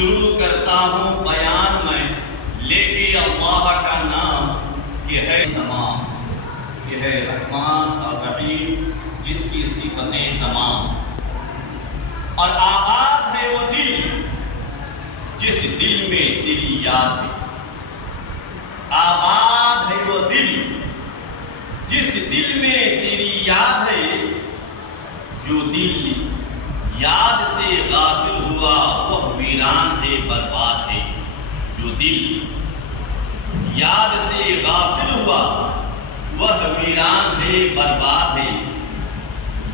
شروع کرتا ہوں بیان میں لے کے اللہ کا نام کہ ہے تمام، کہ ہے رحمان اور رحیم جس کی صفتیں تمام، اور آباد ہے وہ دل جس دل میں تیری یاد ہے، آباد ہے وہ دل جس دل میں تیری یاد ہے، جو دل یاد سے غافل ہوا وہ ویران ہے برباد ہے، جو دل یاد سے غافل ہوا وہ ویران ہے برباد ہے،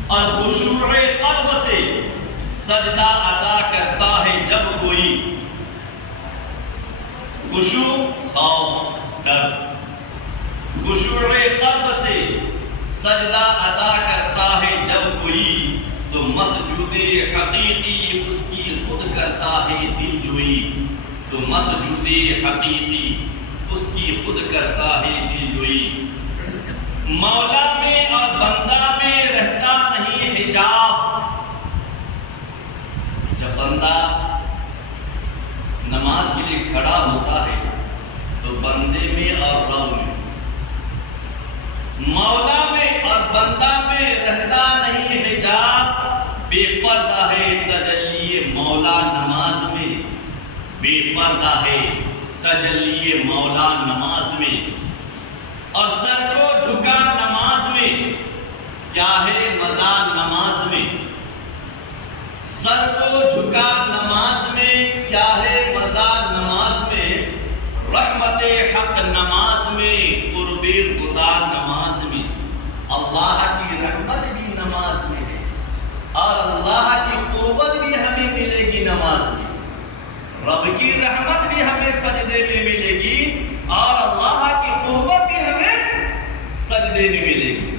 اور خشوع قلب سے سجدہ ادا کرتا ہے جب کوئی، خشوع خوف ڈر، خشوع قلب سے سجدہ ادا کرتا ہے جب کوئی، تو مسجود حقیقی اس کی خود کرتا ہے دل جوئی، تو مسجود حقیقی اس کی خود کرتا ہے دل جوئی۔ مولا میں اور بندہ میں رہتا نہیں حجاب، جب بندہ نماز کے لیے کھڑا ہوتا ہے تو بندے میں اور رب میں، مولا میں اور بندہ میں رہتا نہیں حجاب، بے پردہ ہے تجلی مولا نماز میں، بے پردہ ہے تجلی مولا نماز میں، اور سر کو جھکا نماز میں کیا ہے مزہ نماز میں، سر کو جھکا نماز میں کیا ہے مزہ نماز میں، رحمت حق نماز میں قرب خدا نماز میں، اللہ کی رحمت بھی نماز میں ہے اور اللہ کی قربت بھی ہمیں ملے گی نماز میں، رب کی رحمت بھی ہمیں سجدے میں ملے گی اور اللہ کی قربت بھی ہمیں سجدے میں ملے گی۔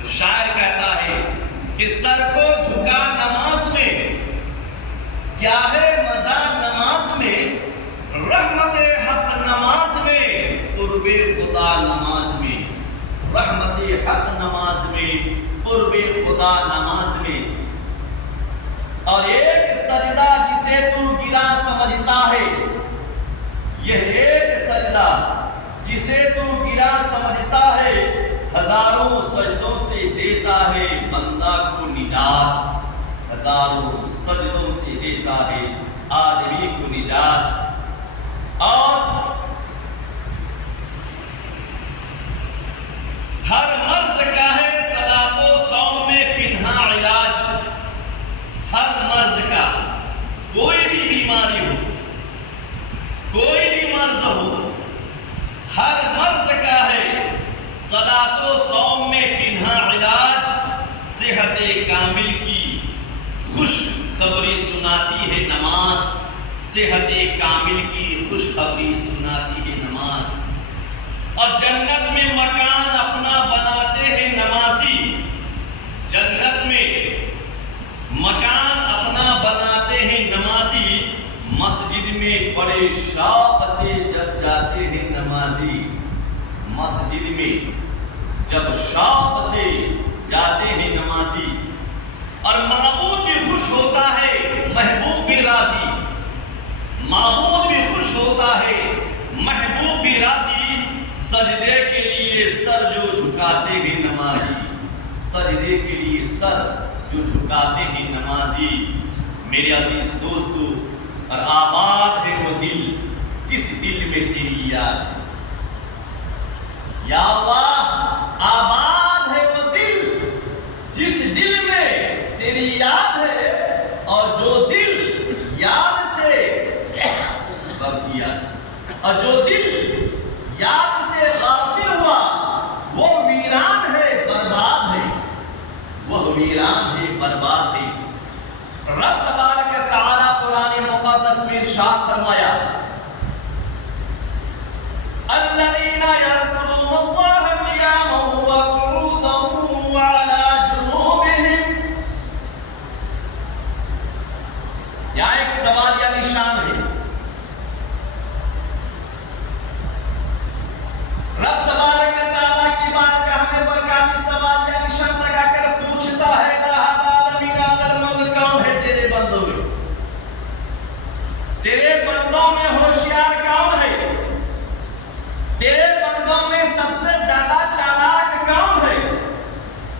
تو شاعر کہتا ہے کہ سر کو جھکا نماز میں کیا ہے مزہ نماز میں، رحمت حق نماز میں قرب خدا نماز میں، رحمت حق نماز میں قرب خدا نماز میں، اور ایک سجدہ جسے تو گرا سمجھتا ہے، یہ ایک سجدہ جسے تو گرا سمجھتا ہے، ہزاروں سجدوں سے دیتا ہے بندہ کو نجات، ہزاروں سجدوں سے دیتا ہے آدمی کو نجات۔ اور ہر مرض کا ہے صلاۃ و صوم میں پنہا علاج، ہر مرض کا، کوئی بھی بیماری ہو، کوئی بھی مرض ہو، ہر مرض کا ہے صلاۃ و صوم میں پنہا علاج، صحت کامل کی خوش خبری سناتی ہے نماز، صحت کامل کی خوش خبری سناتی ہے نماز، اور جنت میں مکان اپنا بناتے ہیں نمازی، جنت میں مکان اپنا بناتے ہیں نمازی، مسجد میں بڑے شوق سے جب جاتے ہیں نمازی، مسجد میں جب شوق سے جاتے ہیں نمازی، اور معبود بھی خوش ہوتا ہے محبوب بھی راضی، معبود بھی خوش ہوتا ہے محبوب بھی راضی، سجدے کے لیے سر جو جھکاتے ہیں نمازی، سجدے کے لیے سر جو جھکاتے ہیں نمازی۔ میرے عزیز دوستو، اور آباد ہے وہ دل جس دل میں تیری یاد ہے، یا اللہ آباد ہے وہ دل جس دل میں تیری یاد ہے، اور جو دل یاد سے رب کی یاد سے، اور جو دل یاد سے غافل ہوا وہ ویران ہے برباد ہے، وہ ویران ہے برباد ہے۔ رب تبارک تعالی قرآن مقدس میں ارشاد فرمایا، الذین یذکرون اللہ قیاما وقعودا وعلی جنوبہم، یہاں ایک سوال یا نشان ہے، رب تبارک تعالیٰ کی بارگاہ میں برکاتی سوال یا نشان لگا کر پوچھتا ہے، الہ العالمین، ادر مند کون ہے تیرے بندوں میں؟ ہوشیار کون ہے؟ تیرے بندوں میں سب سے زیادہ چالاک کون ہے؟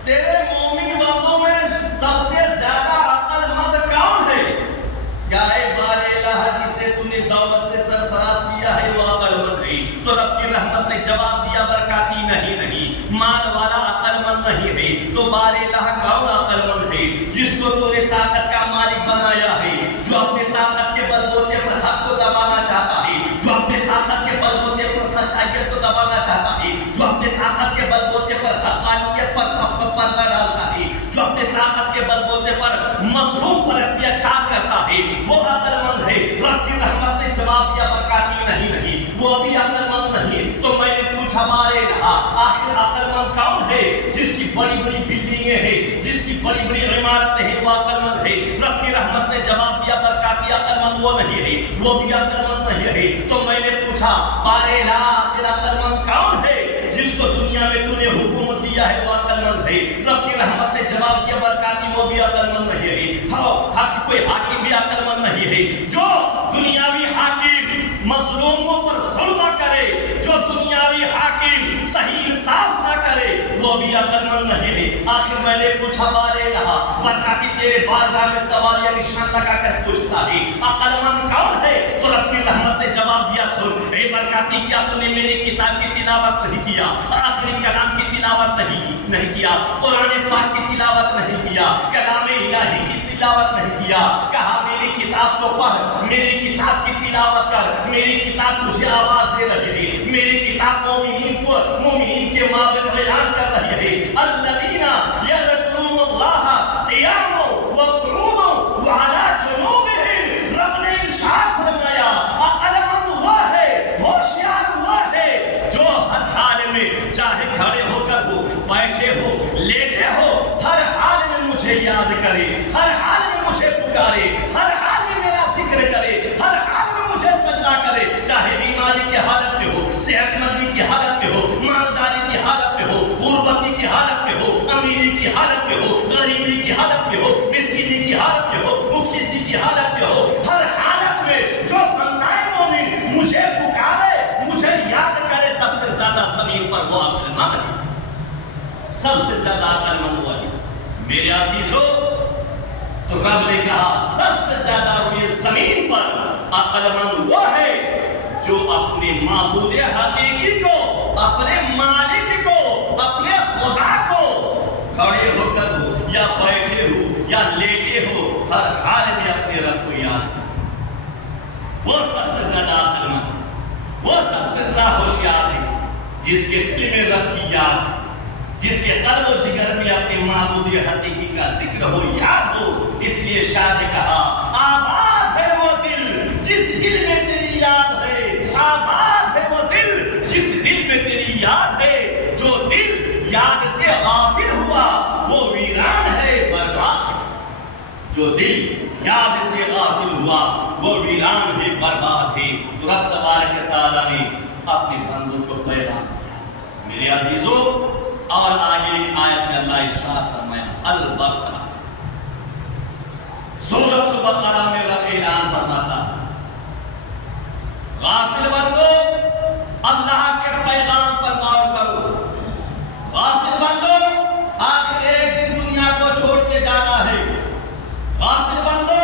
تیرے مومن بندوں میں سب سے زیادہ عقل مند کون ہے؟ کیا اے بار الہ جسے تو نے دولت سے سرفراز کیا ہے وہ عقل مند ہے؟ تو رب کی رحمت نے جواب دیا برکاتی نہیں، مال والا عقل مند نہیں ہے۔ تو بار الہ کون عقل مند ہے؟ جس کو تو نے طاقت کا مالک بنایا ہے، جو اپنے طاقت کے بل بوتے پر حق کو دبانا چاہتا ہے، جو اپنے طاقت کے بل بوتے پر سچائیت کو دبانا چاہتا ہے، جو اپنے طاقت کے بل بوتے پر حقانیت پر پردہ ڈالتا ہے، جو اپنے طاقت کے بل بوتے پر مظلوم پر اتیاچار کرتا ہے، وہ عقل مند ہے۔ رب کی رحمت نے جواب دیا برکاتی نہیں، وہ ابھی عقل مند نہیں۔ تو میں نے پوچھا بارے رہا آخر عقل مند کون ہے؟ جس کی بڑی بڑی بلڈنگیں ہیں، جس کی بڑی بڑی عمارتیں ہیں، وہ عقل مند ہے۔ رب کی رحمت نے جواب دیا برکاتی عقل مند وہ نہیں ہے، وہ بھی عقل مند نہیں ہے۔ تو میں نے پوچھا بارے رہا آخر عقل مند کون ہے؟ جس کو دنیا میں تو نے حکومت دیا ہے، وہ عقل مند ہے۔ رب کی رحمت نے جواب دیا برکاتی وہ بھی عقل مند نہیں ہے۔ کوئی حاکم بھی عقل مند نہیں ہے۔ جو دنیاوی حاکم مظلوموں پر ظلم کرے، جو دنیاوی حاکم صحیح انصاف نہ کرے، وہ بھی عقل مند نہیں ہے۔ آخر میں نے پوچھا بارے رہا برکاتی تیرے بارگاہ میں سوال یا نشان لگا کر پوچھتا ہے عقل مند کون ہے؟ تو رب کی رحمت نے جواب دیا سن اے برکاتی کیا تو نے میری کتاب کی تلاوت نہیں کیا، آخری کلام کی تلاوت نہیں کیا، قرآن پاک کی تلاوت نہیں کیا، کلام الہی کی تلاوت نہیں کیا؟ کہا میری کتاب کو پڑھ، میری کتاب کی تلاوت کر، میری کتاب تجھے آواز دے رہی ہے، میری کتاب مومنین کے مابین اعلان کر رہی ہے الذین یذکرون اللہ قیاما وقعودا وعلی جنوبہم۔ رب نے ارشاد فرمایا عقل مند وہ ہے، ہوشیار وہ ہے جو ہر حال میں چاہے کھڑے ہو کر ہو، بیٹھے ہو، لیٹے ہو، ہر حال میں مجھے یاد کرے، ہر حال میں مجھے پکارے، ہر حال میں میرا ذکر کرے، ہر حال میں مجھے سجدہ کرے، چاہے بیماری کی حالت میں ہو، صحت مندی کی حالت میں ہو، مالداری کی حالت میں ہو، غربتی کی حالت میں ہو، امیری کی حالت میں ہو، غریبی کی حالت میں ہو، مسکینی کی حالت میں ہو، مفلسی کی حالت میں ہو، ہر حالت میں جو بندہ مومن مجھے پکارے، مجھے یاد کرے، سب سے زیادہ زمین پر وہ عقل مند ہے، سب سے زیادہ عقل مند وہ ہے۔ میرے عزیزو تو رب نے کہا سب سے زیادہ روئے زمین پر عقل مند وہ ہے جو اپنے معبود حقیقی کو، اپنے مالک کو، اپنے خدا کو کھڑے ہو کر ہو یا بیٹھے ہو یا لیٹے ہو، ہر حال میں اپنے رب کو یاد کرے۔ وہ سب سے زیادہ عقل مند، وہ سب سے زیادہ ہوشیار ہے جس کے دل میں رب کی یاد، جس کے قلب و جگر میں اپنے معبود حقیقی کا ذکر ہو، یاد ہو۔ اس لیے شاہ نے کہا آباد ہے وہ دل جس دل میں تیری یاد ہے، آباد ہے وہ دل جس دل میں تیری یاد ہے، جو دل یاد سے غافل ہوا وہ ویران ہے، برباد ہے۔ جو دل یاد سے غافل ہوا وہ ویران ہے، برباد ہے۔ تو رب تبارک تعالیٰ نے اپنے بندوں کو پیغام دیا۔ میرے عزیزو اور آگے ایک آیت میں اللہ ارشاد فرمایا البقرہ، سورۃ البقرہ میں رب اعلان فرماتا غافل بندو اللہ کے پیغام پر غور کرو، غافل بندو آخر ایک دن دنیا کو چھوڑ کے جانا ہے، غافل بندو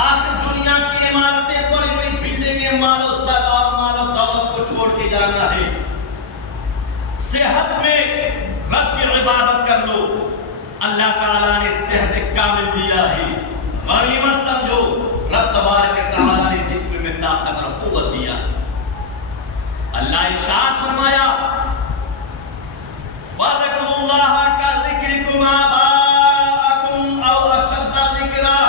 آخر دنیا کی عمارتیں، بڑی بڑی بلڈنگیں، مال و سر اور مال و دولت کو چھوڑ کے جانا ہے۔ صحت میں رب کی عبادت کر لو، اللہ تعالیٰ نے صحت کامل دیا ہے، غنیمت سمجھو، رب تبارک تعالیٰ نے جسم میں طاقت اور قوت دیا۔ اللہ ارشاد فرمایا وَذَكُرُوا اللَّهَ كَذِكْرِكُمْ آبَاءَكُمْ أَوْ أَشَدَّ ذِكْرًا۔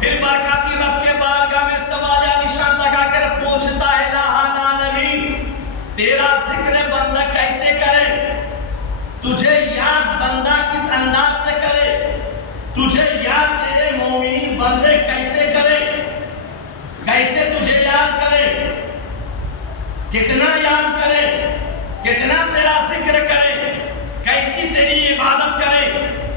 پھر برکاتی رب کے بارگاہ میں سوال یا نشان لگا کر پوچھتا ہے لا نبی تیرا ذکر بندہ کیسے کرے، تجھے یاد بندہ کس انداز سے کرے، تجھے یاد تیرے مومنین بندے کیسے کرے، کیسے تجھے یاد کرے، کتنا یاد کرے، کتنا تیرا ذکر کرے، کیسی تیری عبادت کرے،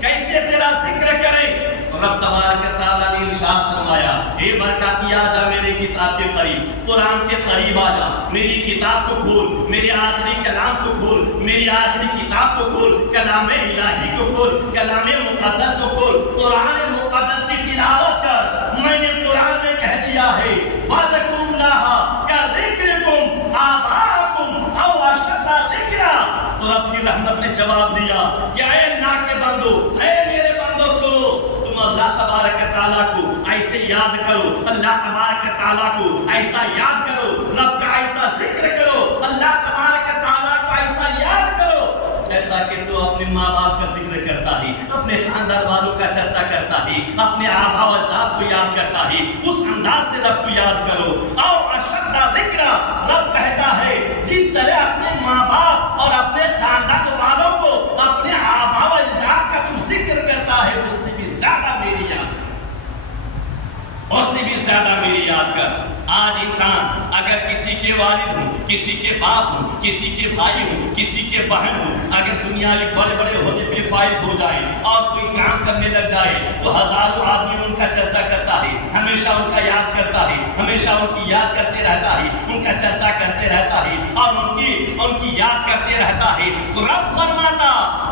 کیسے تیرا ذکر کرے۔ تو رب تبارک تعالیٰ نے ارشاد فرمایا اے برکاتی آ جا میرے کتاب کے قریب، قرآن کے قریب آ جا، میری کتاب کو کھول، میرے آخری کلام کو کھول، میری آخری کتاب کو کھول، کلام الہی کو کھول، کلام مقدس کو کھول، قرآن مقدس کی تلاوت کر۔ میں نے قرآن میں کہہ دیا ہے وَاذْكُرُوا اللَّهَ كَذِكْرِكُمْ آبَاءَكُمْ أَوْ أَشَدَّ ذِكْرًا۔ تو رب کی رحمت نے جواب دیا کہ اے اللہ کے بندو، اے میرے بندو سنو، تم اللہ تبارک تعالیٰ کو ایسے یاد کرو، اللہ تبارک تعالیٰ کو ایسا یاد کرو، رب کا ایسا ذکر کرو، اللہ تبارک تعالیٰ کو ایسا یاد کرو جیسا کہ تو اپنے ماں باپ کا ذکر کرتا ہے، اپنے خاندان والوں کا چرچا کرتا ہے، اپنے آبا و اجداد کو یاد کرتا ہے، اس انداز سے رب کو یاد کرو۔ او اشد ذکر، رب کہتا ہے جس طرح اپنے ماں باپ اور اپنے خاندان والوں کو، اپنے آبا و اجداد کا تم ذکر کرتا ہے، اس سے بھی زیادہ میری یاد، اس سے بھی زیادہ میری یاد کر۔ آج انسان اگر کسی کے والد ہوں، کسی کے باپ ہوں، کسی کے بھائی ہوں، کسی کے بہن ہوں، اگر دنیا میں بڑے بڑے عہدے پہ فائز ہو جائے اور کوئی کام کرنے لگ جائے تو ہزاروں آدمی ان کا چرچا کرتا ہے، ہمیشہ ان کا یاد کرتا ہے، ہمیشہ ان کی یاد کرتے رہتا ہے، ان کا چرچا کرتے رہتا ہے اور ان کی یاد کرتے رہتا ہے۔ تو رب فرماتا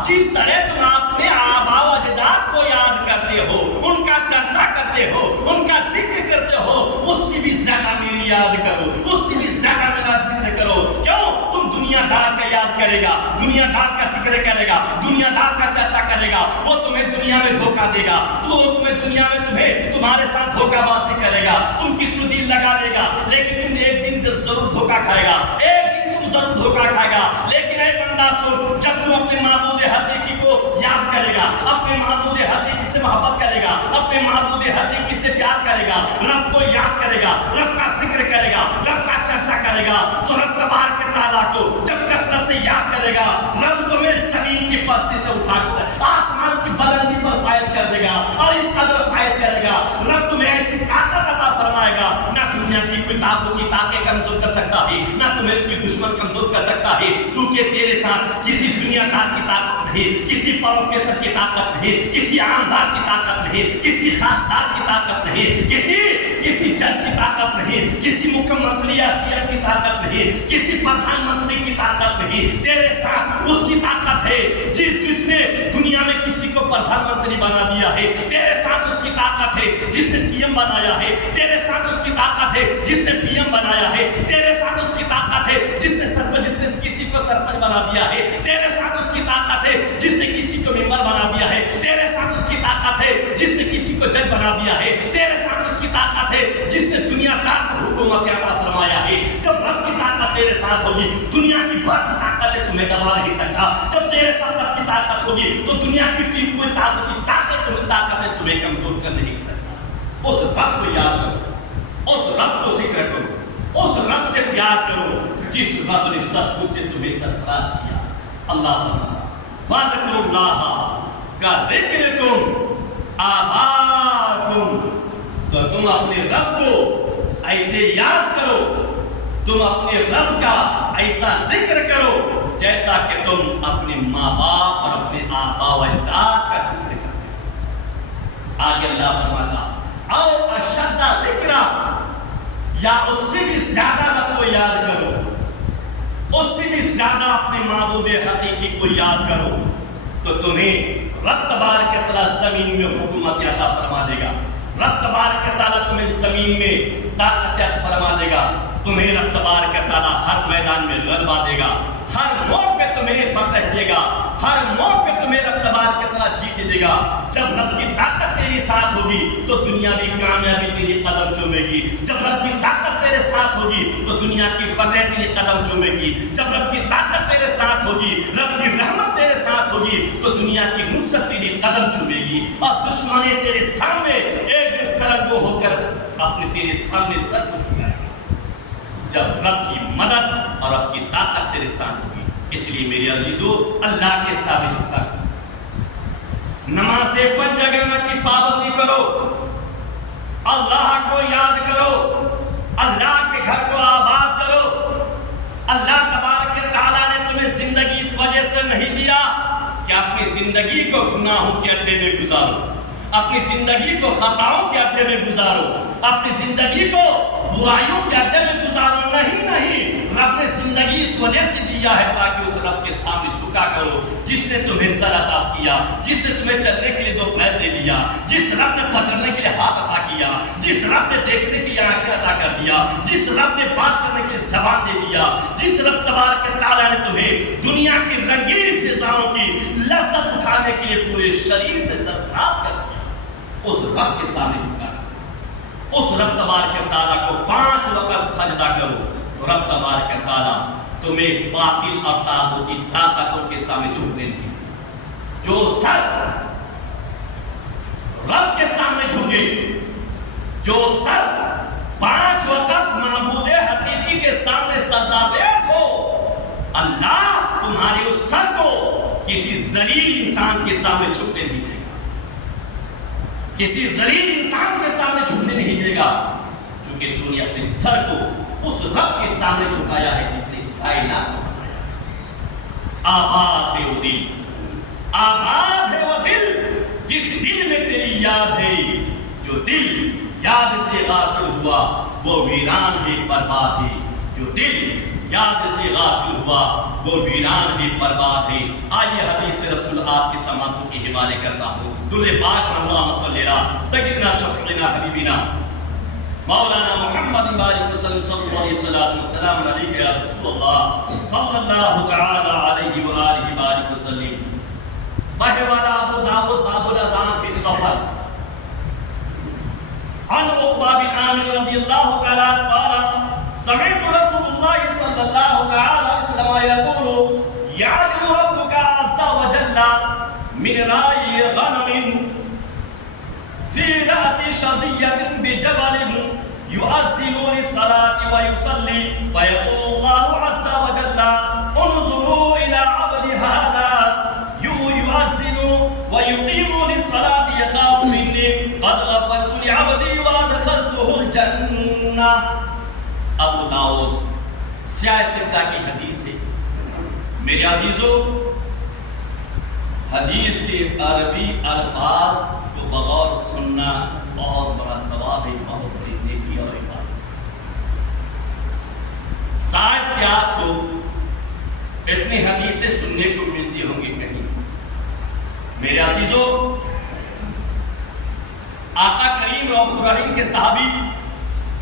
جس طرح تم اپنے آبا و اجداد کو یاد کرتے ہو، ان کا چرچا کرتے ہو، ان کا ذکر کرتے ہو، اس سے بھی زیادہ میری یاد کرو، اس سے بھی زیادہ میرا ذکر کرو۔ کیوں؟ تم دنیا دار کا یاد کرے گا، دنیا دار کا ذکر کرے گا، دنیا دار کا چرچا کرے گا، وہ تمہیں دنیا میں دھوکہ دے گا، تو وہ تمہیں دنیا میں تمہارے ساتھ دھوکہ بازی کرے گا، تم کتنی دل لگا لے گا، لیکن تم ایک دن ضرور دھوکہ کھائے گا، ایک دن تم ضرور دھوکہ کھائے گا۔ لیکن اے بندہ سن، جب تم اپنے معبود حقیقی کو یاد کرے گا، اپنے معبود حقیقی سے محبت کرے گا، اپنے معبود حقیقی سے پیار کرے گا، رب کو یاد کرے گا، رب کا ذکر کرے گا، رب کا چرچا کرے گا، تو رب تبارک تعالیٰ کو جب کثرت سے یاد کرے گا، رب تمہیں زمین کی پستی سے اٹھا کر آسمان کی بلندی پر فائز کر دے گا، اور اس قدر فائز کرے گا رب تمہیں ایسی طاقت عطا فرمائے گا، نہ دنیا کی کوئی طاقتیں کمزور کر سکتا ہے، نہ تمہیں کوئی دشمن کمزور کر سکتا ہے، چونکہ تیرے ساتھ کسی دنیا دار کی طاقت نہیں، کسی پروفیسر کی طاقت نہیں، کسی عامدار کی طاقت نہیں، کسی خاصدار کی طاقت نہیں، کسی جج کی طاقت نہیں، کسی مکمل یا سی ایم کی طاقت نہیں، کسی پردھان منتری کی طاقت نہیں، تیرے ساتھ اس کی طاقت ہے جس نے دنیا میں کسی کو پردھان منتری بنا دیا ہے، تیرے ساتھ اس کی طاقت ہے جس نے سی ایم بنایا ہے، تیرے ساتھ اس کی طاقت ہے جس نے پی ایم بنایا ہے، تیرے ساتھ اس کی طاقت ہے جس نے کسی کو سرپنچ بنا دیا ہے، تیرے ساتھ اس کی طاقت ہے جس نے کسی کو ممبر بنا دیا ہے، تیرے ساتھ اس کی طاقت ہے جس نے کسی کو جج بنا دیا ہے، تیرے ساتھ اس کی طاقت ہے جس نے دنیا دار کو حکومت عطا فرمایا ہے۔ جب رب کی طاقت تیرے ساتھ ہوگی، دنیا کی بڑی طاقتیں تمہیں دبا نہیں سکتا۔ جب تیرے ساتھ رب کی طاقت ہوگی تو دنیا کی کوئی طاقتیں تمہیں کمزور کر نہیں سکتا۔ اس رب کو یاد کرو، اس رب کو ذکر کرو، اس رب سے پیار کرو جس رب نے سب کچھ سے تمہیں سرفراز کیا۔ اللہ فرماتا وَاذْكُرُوا اللَّهَ كَذِكْرِكُمْ آبَاءَكُمْ، تو تم اپنے رب کو ایسے یاد کرو، تم اپنے رب کا ایسا ذکر کرو جیسا کہ تم اپنے ماں باپ اور اپنے آبا و اجداد کا ذکر کرتے ہو۔ آگے اللہ فرماتا او اشد ذکرا، یا اس سے بھی زیادہ رب کو یاد کرو، اس سے بھی زیادہ اپنے معبود حقیقی کو یاد کرو، تو تمہیں رب تبارک تعالیٰ زمین میں حکومت عطا فرما دے گا، رب تبارک تعالیٰ تمہیں زمین میں طاقت عطا فرما دے گا، تمہیں رب تبارک تعالیٰ ہر میدان میں غلبہ دے گا، ہر موقع تمہیں فتح دے گا، ہر موقع تمہیں رب تبارک تعالیٰ جیت دے گا۔ جب رب کی طاقت تیری ساتھ ہوگی تو دنیا کی کامیابی تیری قدم چومے گی، جب رب کی طاقت تیرے ساتھ ہوگی تو دنیا کی فتح تیری قدم چومے گی، جب رب کی طاقت تیرے ساتھ ہوگی، رب کی رحمت تیرے ساتھ ہوگی تو دنیا کی نصرت تیری قدم چومے گی، اور دشمنیں تیرے سامنے ایک دن سرنگو ہو کر اپنے تیرے سامنے سر کو جھکائیں گے، جب رب کی مدد اور رب کی طاقت تیرے ساتھ ہوگی۔ اس لیے میرے عزیزو، اللہ کے ثابت کر، نماز 5 جگہ کی پابندی کرو، اللہ کو یاد کرو، اللہ کے گھر کو آباد کرو۔ اللہ تبارک تعالیٰ نے تمہیں زندگی اس وجہ سے نہیں دیا کہ اپنی زندگی کو گناہوں کے اڈے میں گزارو، اپنی زندگی کو خطاؤں کے اڈے میں گزارو، اپنی زندگی کو برائیوں کے اڈے میں گزارو، نہیں رب نے زندگی اس وجہ سے دیا ہے تاکہ اس رب کے سامنے جھکا کرو جس نے تمہیں سر عطا کیا، جس نے تمہیں چلنے کے لیے 2 پیر دے دیا، جس رب نے پکڑنے کے لیے ہاتھ عطا کیا، جس رب نے دیکھنے کے لیے آنکھیں عطا کر دیا، جس رب نے بات کرنے کے لیے زبان دے دیا، جس رب تبارک و تعالیٰ نے تمہیں دنیا کی رنگین فضاؤں کی لذت اٹھانے کے لیے پورے شریر سے سرفراز کر دیا، اس رب کے سامنے جھکا، اس رب تبارک و تعالیٰ کو 5 وقت سجدہ کرو تو رب تبارک و تعالیٰ تمہیں باطل اور طاغوتی طاقتوں کے سامنے جھکنے نہیں۔ جو سر رب کے سامنے جھکے، جو سر 5 وقت معبود حقیقی کے سامنے سجدہ ہو، اللہ تمہارے اس سر کو کسی ذلیل انسان کے سامنے جھکنے نہیں دے گا، کسی ذلیل انسان کے سامنے جھکنے نہیں دے گا، کیونکہ تو نے اپنے سر کو اس رب کے سامنے جھکایا ہے جس نے کائنات کو بنایا۔ آباد ہے وہ دل، آباد ہے وہ دل جس دل میں تیری یاد ہے، جو دل یاد سے غافل ہوا وہ ویران ہے برباد ہے، جو دل یاد سے غافل ہوا وہ ویران ہے برباد ہے۔ آئیے حدیث رسول آپ کے سماعتوں کے حوالے کرتا ہوں۔ درود پاک پر اللہم صلی علی سیدنا شفیعنا حبیبنا مولانا محمد بارک وسلم صلی اللہ علیہ وسلم علیہ یا رسول اللہ صلی اللہ تعالی علیہ وآلہ بارک وسلم۔ بہوالا ابو داود باب الاذان فی السفر عن عقبہ بن عامر رضی اللہ تعالی قال سمعت رسول اللہ صلی اللہ تعالی علیہ وسلم یقول یعلم ربک عز وجل من رائی غنم فی رأس شظیۃ بجبل يؤذن للصلاة ويصلي فيقول الله عز وجل انظروا إلى عبد هذا يؤذن ويقيم للصلاة يخاف مني قد غفرت لعبدي وادخلته الجنة۔ ابو داؤد سیاہ ستہ کی حدیث ہے۔ میرے عزیزو، حدیث کے عربی الفاظ کو بغور سننا بہت بڑا ثواب ہے، بہت بڑی نیکی اور عبادت۔ شاید کہ آپ کو اتنی حدیثیں سننے کو ملتی ہوں گی کہیں۔ میرے عزیزو، آقا کریم رؤوف الرحیم کے صحابی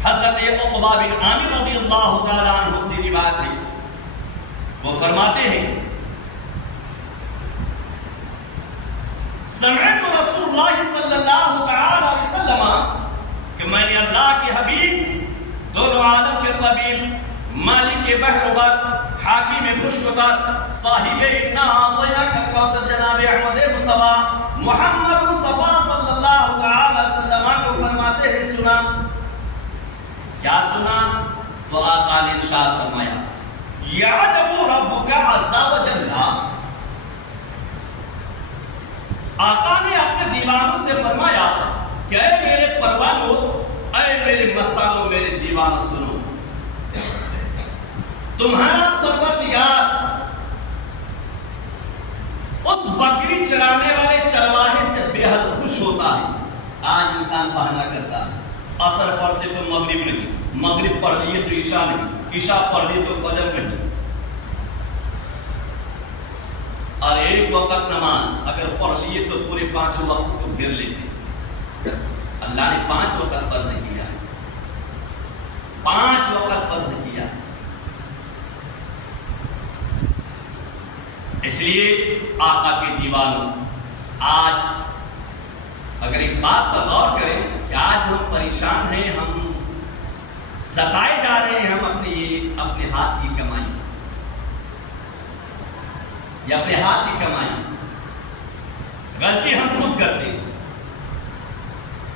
حضرت عقبہ بن عامر رضی اللہ تعالیٰ عنہ سے روایت ہے، وہ فرماتے ہیں سمعت رسول اللہ صلی اللہ تعالی علیہ وسلم کہ میں نے اللہ کے حبیب دونوں عالم کے طبیب مالک بحر و بر حاکم خشک و تر صاحب انا اعطیناک الکوثر جناب احمد مصطفیٰ محمد مصطفیٰ صلی اللہ تعالی علیہ وسلم کو فرماتے ہیں سنا۔ کیا سنا؟ تو آقا نے ارشاد فرمایا یعلم ربک عز وجل۔ آقا نے اپنے دیوانوں سے فرمایا کہ اے میرے پروانوں، اے میرے مستانوں، میرے دیوانوں سنو، تمہارا پروردگار اس بکری چرانے والے چرواہے سے بے حد خوش ہوتا ہے۔ آج انسان بہانہ کرتا ہے، عصر پڑھتے تو مغرب نہیں، مغرب پڑھ لیے تو عشاء نہیں، عشاء پڑھ لیے تو فجر نہیں، اور ایک وقت نماز اگر پڑھ لیے تو پورے 5 وقت کو گھیر لیتے۔ اللہ نے 5 وقت فرض کیا، 5 وقت فرض کیا۔ اس لیے آقا کے دیوانوں، آج اگر ایک بات پر غور کریں کہ آج ہم پریشان ہیں، ہم ستائے جا رہے ہیں، ہم اپنے ہاتھ کی کمائی یا اپنے ہاتھ کی کمائی، غلطی ہم خود کرتے ہیں۔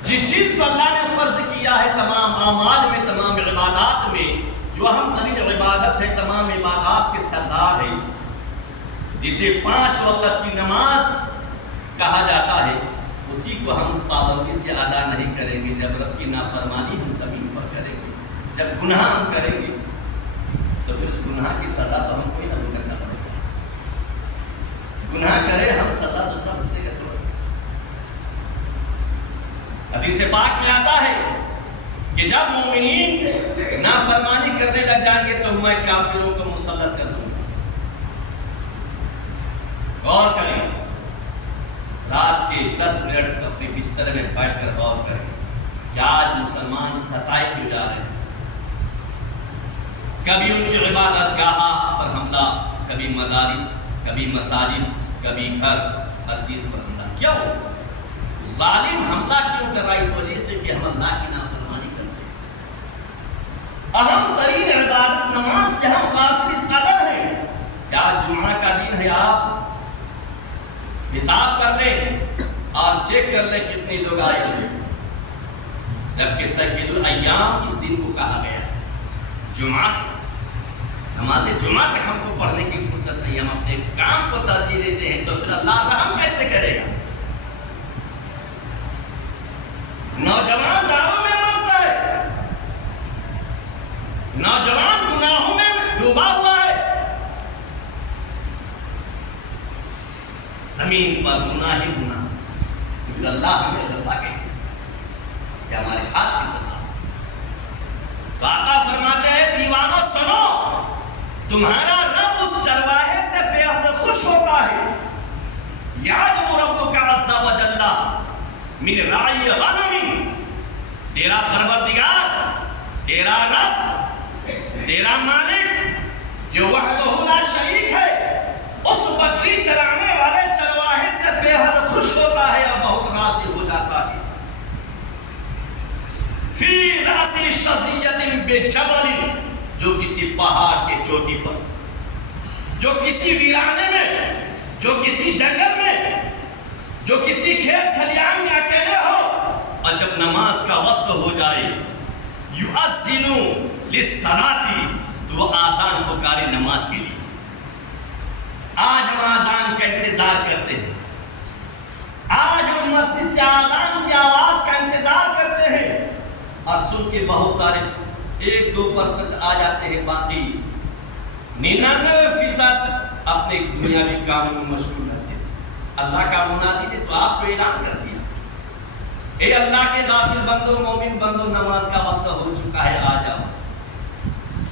جس چیز کو اللہ نے فرض کیا ہے تمام اعمال میں، تمام عبادات میں، جو اہم ترین عبادت ہے، تمام عبادات کے سردار ہے، جسے 5 وقت کی نماز کہا جاتا ہے، اسی کو ہم پابندی سے ادا نہیں کریں گے، جب رب کی نافرمانی ہم زمین پر کریں گے، جب گناہ ہم کریں گے تو پھر اس گناہ کی سزا تو ہم کوئی نہ کرنا پڑے گا۔ گناہ کرے ہم، سزا دوسرا بھگتے گا تھوڑا۔ حدیث پاک میں آتا ہے کہ جب مومنین نافرمانی کرنے لگ جائیں گے تو میں کافروں کو مسلط کر دوں گا. غور کریں، رات کے 10 منٹ اپنے بستر میں بیٹھ کر غور کریں کہ آج مسلمان ستائے کیوں جا رہے ہیں. کبھی ان کی عبادت گاہ پر حملہ، کبھی مدارس، کبھی مساجد، کبھی گھر، ہر چیز پر حملہ. کیوں ظالم حملہ کیوں کر رہا ہے؟ اس وجہ سے کہ ہم اللہ کی نافرمانی کرتے ہیں. اہم ترین عبادت نماز سے ہم غافل اس قدر ہیں کہ آج جمعہ کا دن ہے، آپ حساب کر لیں اور چیک کر لیں کتنے لوگ آئے ہیں. جبکہ سید الایام اس دن کو کہا گیا جمعہ. نماز جمعہ تک ہم کو پڑھنے کی فرصت نہیں، ہم اپنے کام کو ترجیح دیتے ہیں، تو پھر اللہ رحم کیسے کرے گا؟ نوجوان داروں میں مست ہے، نوجوان گناہوں میں ڈوبا ہوا ہے. زمین پر گناہ ہی گناہ، پھر اللہ ہمیں رضا کیسے کہ ہمارے ہاتھ کی سزا. تو آقا فرماتے ہیں دیوانوں سنو، تمہارا رب اس چرواہے سے بے حد خوش ہوتا ہے. یعجب ربک عز وجل من راعی غنم، تیرا پروردگار، تیرا رب، تیرا مالک جو وحدہ لا شریک ہے، اس بکری چرانے والے چرواہے سے بے حد خوش ہوتا ہے اور بہت راضی ہو جاتا ہے. فی راسی شظیۃ بجبل، جو کسی پہاڑ کے چوٹی پر، جو کسی ویرانے میں، جو کسی جنگل میں، جو کسی کھیت کھلیان میں اکیلے ہو، اور جب نماز کا وقت ہو جائے یؤذن للصلاۃ، تو وہ آذان پکارے نماز کے لیے. آج ہم آذان کا انتظار کرتے ہیں، آج ہم مسجد سے آذان کی آواز کا انتظار کرتے ہیں، اور سن کے بہت سارے 1-2% آ جاتے ہیں، باقی 99% اپنے دنیاوی کاموں میں مشغول رہتے ہیں. اللہ کا منادی نے تو آپ کو اعلان کر دیا، اے اللہ کے غافل بندو، مومن بندو، نماز کا وقت ہو چکا ہے، آ جاؤ.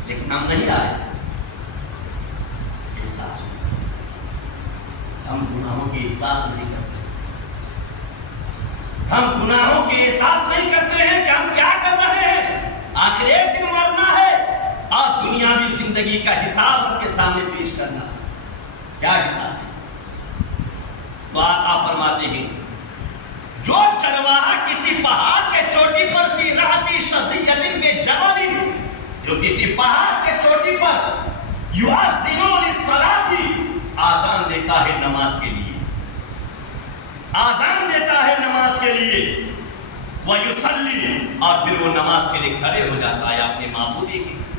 لیکن ہم نہیں آئے. احساس ہو، ہم گناہوں کی احساس نہیں کرتے، ہم گناہوں کے احساس نہیں کرتے ہیں کہ ہم کیا کر رہے ہیں. آخر ایک دن مرنا ہے اور دنیاوی زندگی کا حساب ان کے سامنے پیش کرنا. کیا حساب ہے؟ تو آقا فرماتے ہیں جو چرواہا کسی پہاڑ کے چوٹی پر فی راسی شظیۃ بجبل، جو کسی پہاڑ کے چوٹی پر یؤذن للصلاۃ، آذان دیتا ہے نماز کے لیے، آذان دیتا ہے نماز کے لیے، وَيُصَلِّ، اور پھر وہ نماز کے لیے کھڑے ہو جاتا ہے، اپنے معبود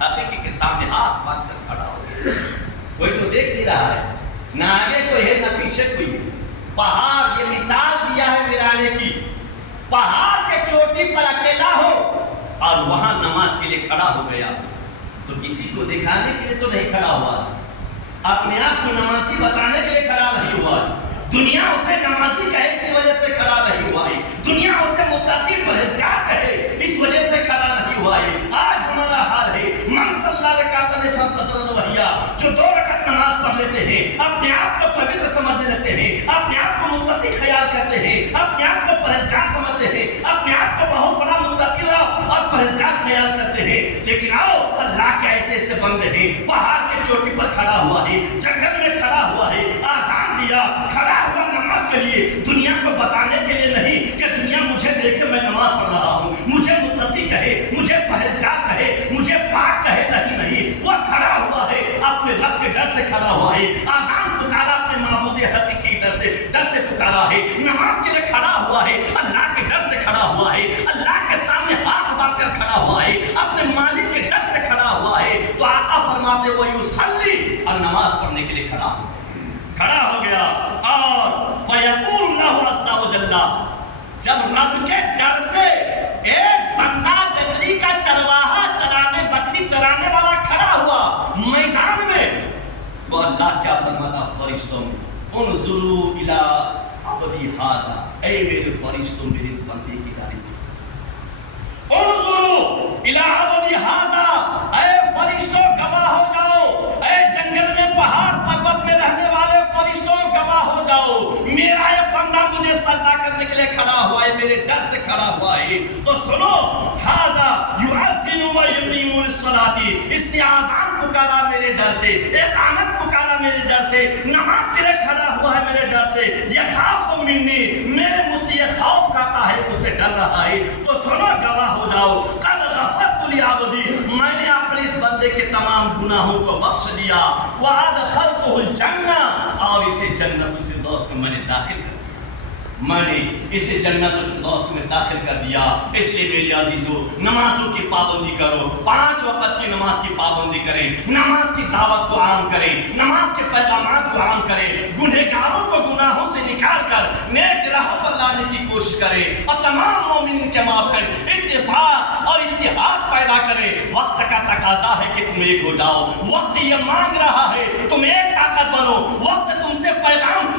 حقیقی کے سامنے ہاتھ باندھ کر کھڑا ہو گیا. کوئی تو دیکھ نہیں رہا ہے، نہ آگے کوئی ہے نہ پیچھے کوئی ہے. پہاڑ، یہ مثال دیا ہے ویرانے کی، پہاڑ کے چوٹی پر اکیلا ہو اور وہاں نماز کے لیے کھڑا ہو گیا، تو کسی کو دکھانے کے لیے تو نہیں کھڑا ہوا، اپنے آپ کو نمازی بتانے کے لیے کھڑا نہیں ہوا. دنیا اسے نمازی کہے اس وجہ سے کھڑا نہیں ہوا ہے، دنیا اسے متقی پرہیزگار کہے اس وجہ سے کھڑا نہیں ہوا ہے. آج ہمارا حال ہے، من صلی رکعتین فانتظر وہیا، جو 2 رکعت نماز پڑھ لیتے ہیں، اپنے آپ کو پوتر سمجھنے لگتے ہیں، اپنے آپ کو متقی خیال کرتے ہیں، اپنے آپ کو پرہیزگار سمجھتے ہیں، اپنے آپ کو بہت بڑا متقی اور پرہیزگار خیال کرتے ہیں. لیکن آؤ، اللہ کے ایسے ایسے بندے ہیں، پہاڑ کے چوٹی پر کھڑا ہوا ہے، جنگل میں کھڑا ہوا ہے، آذان دیا، کھڑا ہوا نماز کے لیے، دنیا کو بتانے کے لیے نہیں کہ دنیا مجھے دیکھے میں نماز پڑھ رہا ہوں، مجھے متقی کہے، مجھے پرہیزگار کہے، مجھے پاک کہے. نہیں، وہ کھڑا ہوا ہے، اپنے رب کے ڈر سے کھڑا ہوا ہے، آذان پکارا اپنے معبود حقیقی ڈر سے پکارا ہے، نماز کے لیے کھڑا ہوا ہے، اللہ کے ڈر سے کھڑا ہوا ہے، اللہ کے سامنے ہاتھ باندھ کر کھڑا ہوا ہے، اپنے مالک کے ڈر سے کھڑا ہوا ہے. تو آقا فرماتے وہ یصلی، اور نماز پڑھنے کے لیے کھڑا ہو گیا. اور فیقول اللہ عز وجل، جب رب کے ڈر سے ایک بندہ بکری کا چرواہا بکری چرانے والا کھڑا ہوا میدان میں، تو اللہ کیا فرماتا فرشتوں انظروا الی عبدی ھذا، اے میرے فرشتوں میرے اس بندے کی طرف الی عبدی ھذا، اے فرشتوں گواہ ہو جاؤ، اے جنگل میں پہاڑ پروت میں رہنے والے فرشتوں گواہ ہو جاؤ، میرا یہ بندہ مجھے سجدہ کرنے کے لیے کھڑا ہوا ہے، میرے ڈر سے کھڑا ہوا ہے۔ تو سنو، ھذا یؤذن و یقیم للصلاۃ، اس نے اذان پکارا میرے ڈر سے، اقامت پکارا میرے ڈر سے، نماز کے لیے کھڑا ہوا ہے میرے ڈر سے، یخاف منی، میرے مجھ سے یہ خوف کھاتا ہے، مجھ سے ڈر رہا ہے۔ تو سنو گواہ ہو جاؤ، قد غفرت لعبدی، میں نے اپنے اس بندے کے تمام گناہوں کو بخش دیا، وادخلتہ الجنہ، اور اسے جنت الفردوس میں نے داخل کر، میں نے اسے جنت الفردوس میں داخل کر دیا۔ اس لیے میرے عزیزو، نمازوں کی پابندی کرو، 5 وقت کی نماز کی پابندی کریں، نماز کی دعوت کو عام کریں، نماز کے پیغامات کو عام کریں، گنہگاروں کو گناہوں سے نکال کر نیک راہ پر لانے کی کوشش کریں، اور تمام مومن کے مابین اتفاق اور اتحاد پیدا کریں۔ وقت کا تقاضا ہے کہ تم ایک ہو جاؤ، وقت یہ مانگ رہا ہے تم ایک طاقت بنو، وقت تم سے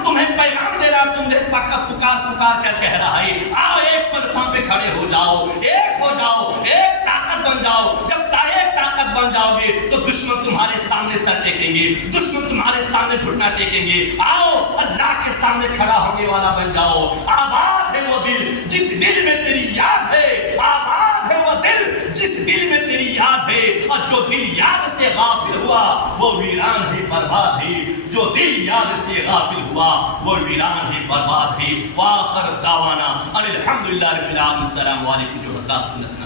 تمہیں پیغام دے رہا ہے، تمہیں پکار کر کہہ رہا ہے آؤ ایک پلیٹفارم پہ کھڑے ہو جاؤ، ایک ہو جاؤ، ایک طاقت بن جاؤ۔ جب ایک طاقت بن جاؤ گے تو دشمن تمہارے سامنے سر ٹیکیں گے، دشمن تمہارے سامنے گھٹنا ٹیکیں گے۔ آؤ اللہ کے سامنے کھڑا ہونے والا بن جاؤ۔ آباد ہے وہ دل جس دل میں تیری یاد ہے، آباد ہے وہ دل جس دل میں تیری یاد ہے، اور جو دل یاد سے غافل ہوا وہ ویران ہے، برباد ہے۔ جو دل یاد سے غافل ہوا وہ ویران ہے، برباد ہے۔ وآخر دعوانا ان الحمدللہ رب العالمین۔ السلام علیکم جو حضرات سنت